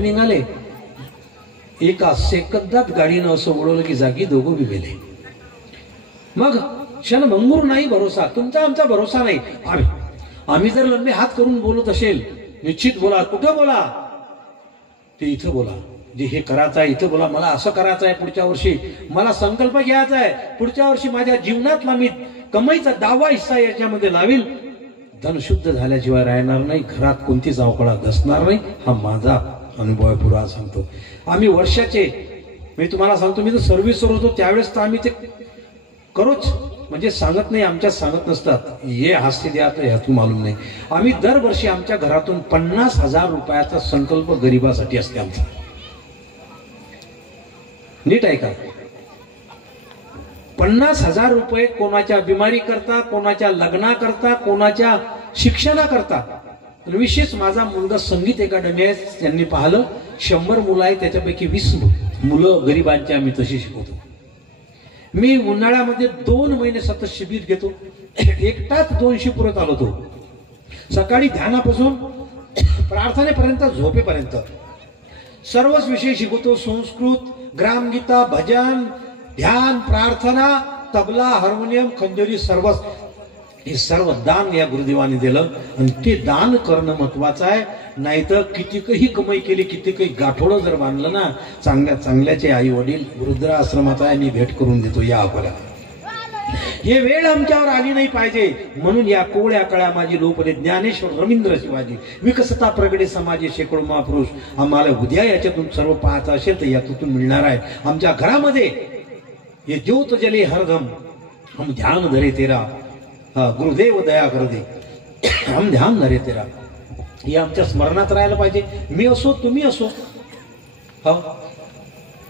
निघाले, एका सेकंदात गाडीनं असं ओढवलं की जागी दोघं बी गेले. मग क्षणभंगूर नाही भरोसा, तुमचा आमचा भरोसा नाही. आम्ही जर लंबे हात करून बोलत असेल, निश्चित बोला, कुठं बोला, ते इथं बोला, जे हे करायचं आहे इथं बोला, मला असं करायचं आहे, पुढच्या वर्षी मला संकल्प घ्यायचा आहे, पुढच्या वर्षी माझ्या जीवनातला मी कमाईचा 10वा हिस्सा याच्यामध्ये लावील. धन शुद्ध झाल्याशिवाय राहणार नाही, घरात कोणतीच अवकळा घसणार नाही. हा माझा अनुभव आहे, पुरा सांगतो. आम्ही वर्षाचे, मी तुम्हाला सांगतो, मी तर सर्व्हिसवर होतो त्यावेळेस तर आम्ही ते करोच, म्हणजे सांगत नाही, आमच्यात सांगत नसतात, ये हास्य द्या तर ह्यातून मालूम नाही. आम्ही दरवर्षी आमच्या घरातून 50,000 रुपयाचा संकल्प गरिबासाठी असते आमचा. नीट ऐका, 50,000 रुपये कोणाच्या बिमारी करता, कोणाच्या लग्ना करता, कोणाच्या शिक्षणा करता. विशेष माझा मुलगा संगीत अकॅडमी आहे, त्यांनी पाहिलं 100 मुलं आहे, त्याच्यापैकी 20 मुलं गरिबांची आम्ही तशी शिकवतो. मी उन्हाळ्यामध्ये 2 महिने सतत शिबिर घेतो, एकटाच 200 पुरत आलो तो. सकाळी ध्यानापासून प्रार्थनेपर्यंत झोपेपर्यंत सर्वच विषय शिकवतो. संस्कृत, ग्रामगीता, भजन, ध्यान, प्रार्थना, तबला, हार्मोनियम, खंजोरी, सर्वच हे सर्व दान या गुरुदेवाने दिलं. आणि ते दान करणं महत्वाचं आहे. नाहीतर कितीकही कमाई केली, कितीकही गाठोडं जर बांधलं ना, चांगल्या चांगल्याचे आई वडील वृद्धाश्रमाचा आम्ही भेट करून देतो. या अकोला हे वेळ आमच्यावर आली नाही पाहिजे, म्हणून या कोवळ्या कळ्या माझी लोपले ज्ञानेश्वर रवींद्र शिवाजी विकसता प्रगडे समाजे शेकडो महापुरुष. आम्हाला उद्या याच्यातून सर्व पाहायचं असेल तर यातून मिळणार आहे. आमच्या घरामध्ये ये ज्योत जले हरदम हम ध्यान धरे तेरा, गुरुदेव दया कर दे, हम ध्यान धरे तेरा, हे आमच्या स्मरणात राहायला पाहिजे. मी असो, तुम्ही असो,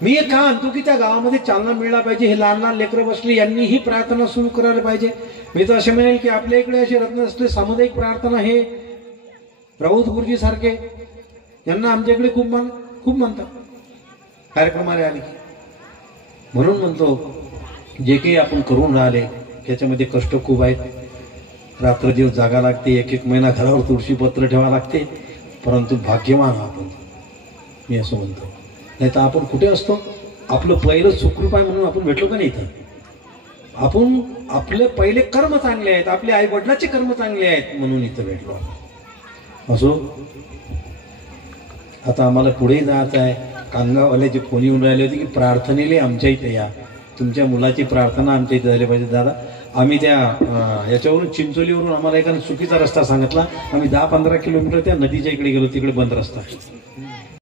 मी एक का आणतो की त्या गावामध्ये चालना मिळाला पाहिजे. हे लहान लहान लेकरं बसली, यांनी ही प्रार्थना सुरू करायला पाहिजे. मी तर असे म्हणेल की आपल्या इकडे असे रत्न असते सामुदायिक प्रार्थना, हे राऊत गुरुजी सारखे यांना आमच्या इकडे खूप म्हणतात कार्यक्रमाला आले. म्हणून म्हणतो, जे काही आपण करून राहिले त्याच्यामध्ये कष्ट खूप आहेत. रात्रदिवस जागा लागते, एक एक महिना घरावर तुळशी पत्र ठेवा लागते, परंतु भाग्यवान आपण, मी असं म्हणतो. नाही तर आपण कुठे असतो, आपलं पहिलं सुखरूप आहे म्हणून आपण भेटलो का नाही इथं. आपण आपले पहिले कर्म चांगले आहेत, आपले आई वडिलाचे कर्म चांगले आहेत म्हणून इथं भेटलो. असो, आता आम्हाला पुढे जायचं आहे. कांगावाल्याचे फोन येऊन राहिले होते की प्रार्थनेले आमच्या इथे या, तुमच्या मुलाची प्रार्थना आमच्या इथे झाली पाहिजे. दादा, आम्ही त्या याच्यावरून चिंचोलीवरून आम्हाला एका चुकीचा रस्ता सांगितला. आम्ही 10-15 किलोमीटर त्या नदीच्या इकडे गेलो, तिकडे बंद रस्ता.